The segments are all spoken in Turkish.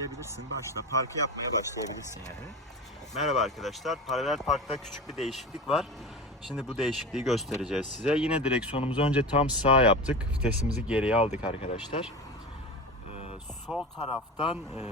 Diyebilirsin. Başla. Parkı yapmaya başlayabilirsin yani. Merhaba arkadaşlar. Paralel parkta küçük bir değişiklik var. Şimdi bu değişikliği göstereceğiz size. Yine direksiyonumuzu önce tam sağ yaptık. Vitesimizi geriye aldık arkadaşlar. Ee, sol taraftan e,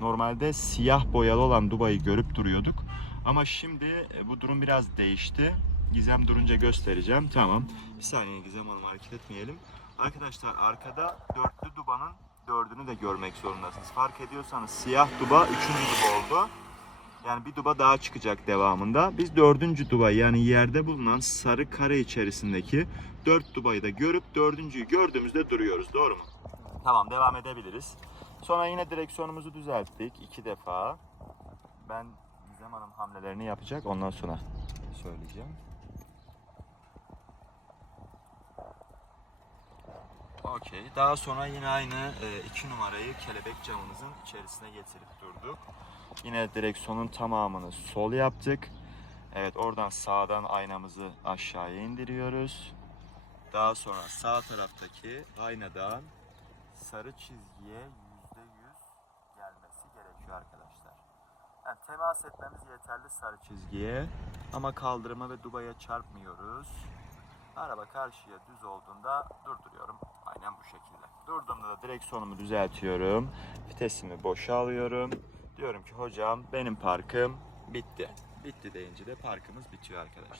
normalde siyah boyalı olan Dubai'yi görüp duruyorduk. Ama şimdi e, bu durum biraz değişti. Gizem durunca göstereceğim. Tamam. Bir saniye Gizem Hanım hareket etmeyelim. Arkadaşlar arkada dörtlü dubanın dördünü de görmek zorundasınız. Fark ediyorsanız siyah duba üçüncü duba oldu. Yani bir duba daha çıkacak devamında. Biz dördüncü duba yani yerde bulunan sarı kare içerisindeki dört dubayı da görüp dördüncüyü gördüğümüzde duruyoruz. Doğru mu? Tamam devam edebiliriz. Sonra yine direksiyonumuzu düzelttik iki defa. Ben Gizem Hanım hamlelerini yapacak ondan sonra söyleyeceğim. Okey. Daha sonra yine aynı e, iki numarayı kelebek camımızın içerisine getirip durduk. Yine direksiyonun tamamını sol yaptık. Evet oradan sağdan aynamızı aşağıya indiriyoruz. Daha sonra sağ taraftaki aynadan sarı çizgiye yüzde yüz gelmesi gerekiyor arkadaşlar. Yani temas etmemiz yeterli sarı çizgiye ama kaldırıma ve dubaya çarpmıyoruz. Araba karşıya düz olduğunda durduruyorum. Aynen bu şekilde. Durduğumda da direksiyonumu düzeltiyorum. Vitesimi boşa alıyorum. Diyorum ki hocam benim parkım bitti. Bitti deyince de parkımız bitiyor arkadaşlar.